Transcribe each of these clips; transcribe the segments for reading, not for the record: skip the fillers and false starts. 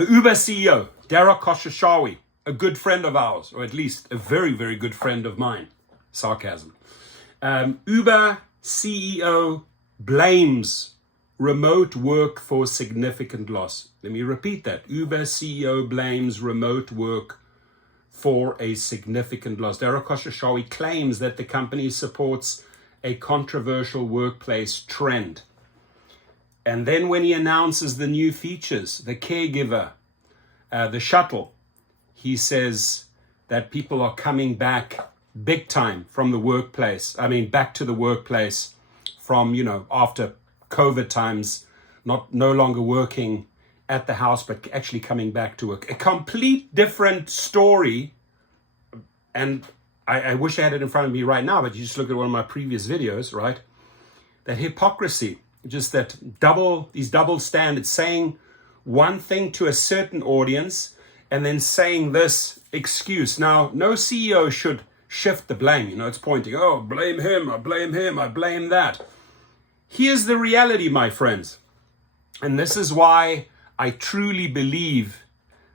The Uber CEO, Dara Khosrowshahi, a good friend of ours, or at least a very, very good friend of mine. Sarcasm. Uber CEO blames remote work for significant loss. Let me repeat that. Uber CEO blames remote work for a significant loss. Dara Khosrowshahi claims that the company supports a controversial workplace trend. And then when he announces the new features, the caregiver, the shuttle, he says that people are coming back big time from the workplace. I mean, back to the workplace from, after COVID times, no longer working at the house, but actually coming back to work. A complete different story. And I wish I had it in front of me right now, but you just look at one of my previous videos, right? That hypocrisy, just that these double standards, saying one thing to a certain audience and then saying this excuse. Now, no CEO should shift the blame. It's pointing, oh, blame him, I blame that. Here's the reality, my friends. And this is why I truly believe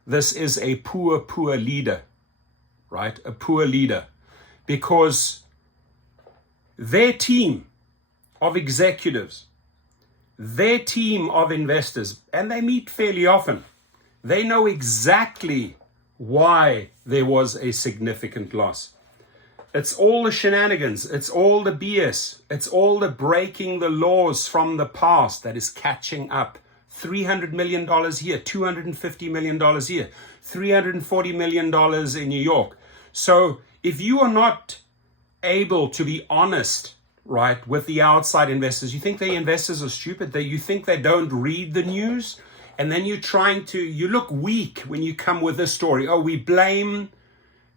this is a poor leader, right? A poor leader. Because their team of executives, their team of investors, and they meet fairly often, they know exactly why there was a significant loss. It's all the shenanigans, it's all the BS, it's all the breaking the laws from the past that is catching up. $300 million here, $250 million here, $340 million in New York. So if you are not able to be honest, right, with the outside investors, you think the investors are stupid, you think they don't read the news, and then you look weak when you come with this story. Oh, we blame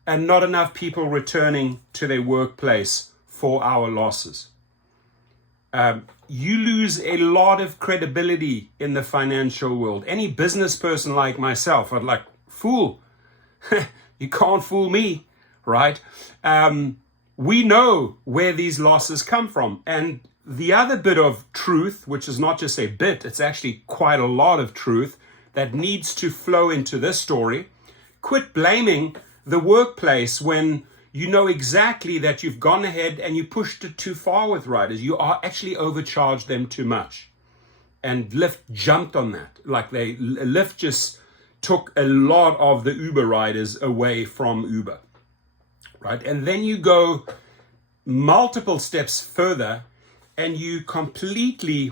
and not enough people returning to their workplace for our losses. You lose a lot of credibility in the financial world. Any business person like myself, I'd like, fool, you can't fool me, right? We know where these losses come from. And the other bit of truth, which is not just a bit, it's actually quite a lot of truth that needs to flow into this story. Quit blaming the workplace when you know exactly that you've gone ahead and you pushed it too far with riders. You are actually overcharged them too much. And Lyft jumped on that. Lyft just took a lot of the Uber riders away from Uber, right? And then you go multiple steps further and you completely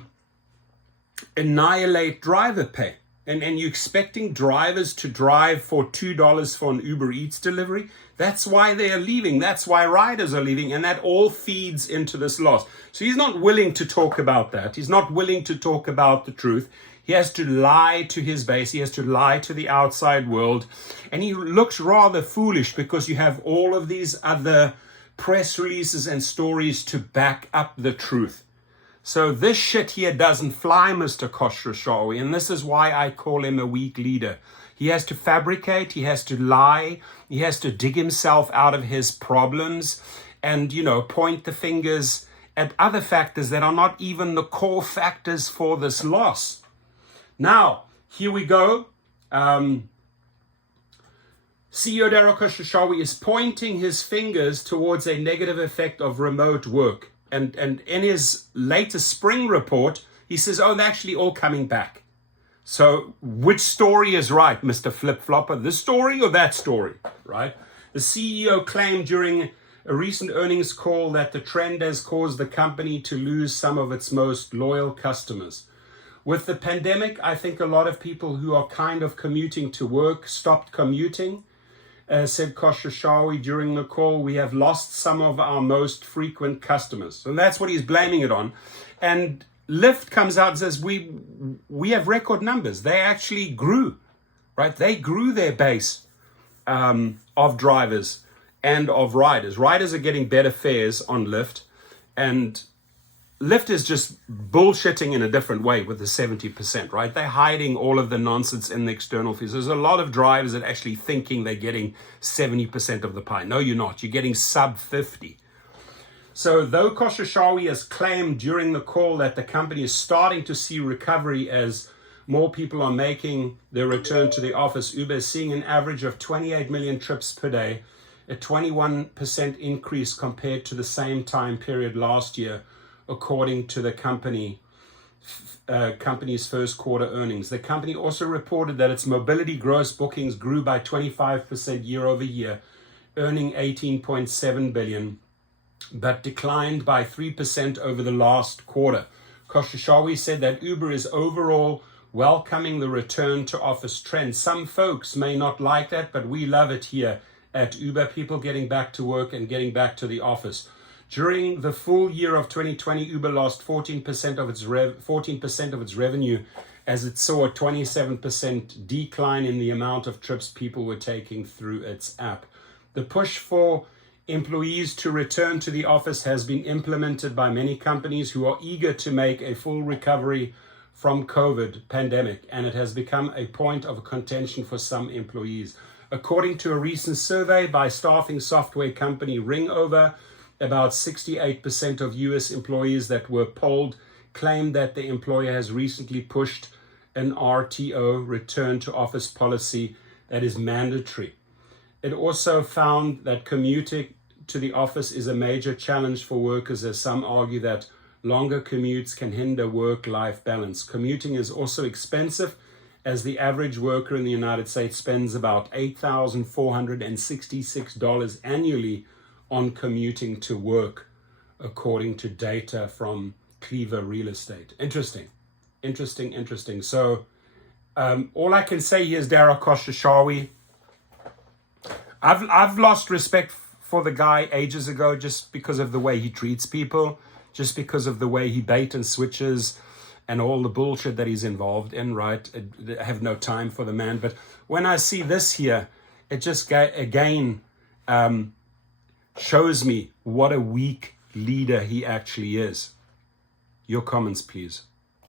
annihilate driver pay. And you're expecting drivers to drive for $2 for an Uber Eats delivery. That's why they are leaving. That's why riders are leaving. And that all feeds into this loss. So he's not willing to talk about that. He's not willing to talk about the truth. He has to lie to his base. He has to lie to the outside world. And he looks rather foolish because you have all of these other press releases and stories to back up the truth. So this shit here doesn't fly, Mr. Khosrowshahi, and this is why I call him a weak leader. He has to fabricate, he has to lie, he has to dig himself out of his problems and, point the fingers at other factors that are not even the core factors for this loss. Now, here we go. CEO Dara Khosrowshahi is pointing his fingers towards a negative effect of remote work. And in his latest spring report, he says, oh, they're actually all coming back. So which story is right, Mr. Flip-Flopper? This story or that story, right? The CEO claimed during a recent earnings call that the trend has caused the company to lose some of its most loyal customers. With the pandemic, I think a lot of people who are kind of commuting to work stopped commuting. Said Khosrowshahi during the call, we have lost some of our most frequent customers. So that's what he's blaming it on. And Lyft comes out and says, we have record numbers. They actually grew, right? They grew their base of drivers and of riders. Riders are getting better fares on Lyft. And Lyft is just bullshitting in a different way with the 70%, right? They're hiding all of the nonsense in the external fees. There's a lot of drivers that actually thinking they're getting 70% of the pie. No, you're not. You're getting sub 50. So though Khosrowshahi has claimed during the call that the company is starting to see recovery as more people are making their return to the office. Uber is seeing an average of 28 million trips per day, a 21% increase compared to the same time period last year, according to the company's first quarter earnings. The company also reported that its mobility gross bookings grew by 25% year over year, earning 18.7 billion, but declined by 3% over the last quarter. Khosrowshahi said that Uber is overall welcoming the return to office trend. Some folks may not like that, but we love it here at Uber, people getting back to work and getting back to the office. During the full year of 2020, Uber lost 14% of its revenue, as it saw a 27% decline in the amount of trips people were taking through its app. The push for employees to return to the office has been implemented by many companies who are eager to make a full recovery from COVID pandemic, and it has become a point of contention for some employees. According to a recent survey by staffing software company Ringover, about 68% of US employees that were polled claimed that the employer has recently pushed an RTO, return to office policy, that is mandatory. It also found that commuting to the office is a major challenge for workers, as some argue that longer commutes can hinder work-life balance. Commuting is also expensive, as the average worker in the United States spends about $8,466 annually on commuting to work, according to data from Cleaver Real Estate. Interesting. So all I can say here is Dara Khosrowshahi. I've lost respect for the guy ages ago, just because of the way he treats people, just because of the way he bait and switches and all the bullshit that he's involved in, right? I have no time for the man. But when I see this here, it just again shows me what a weak leader he actually is. Your comments, please.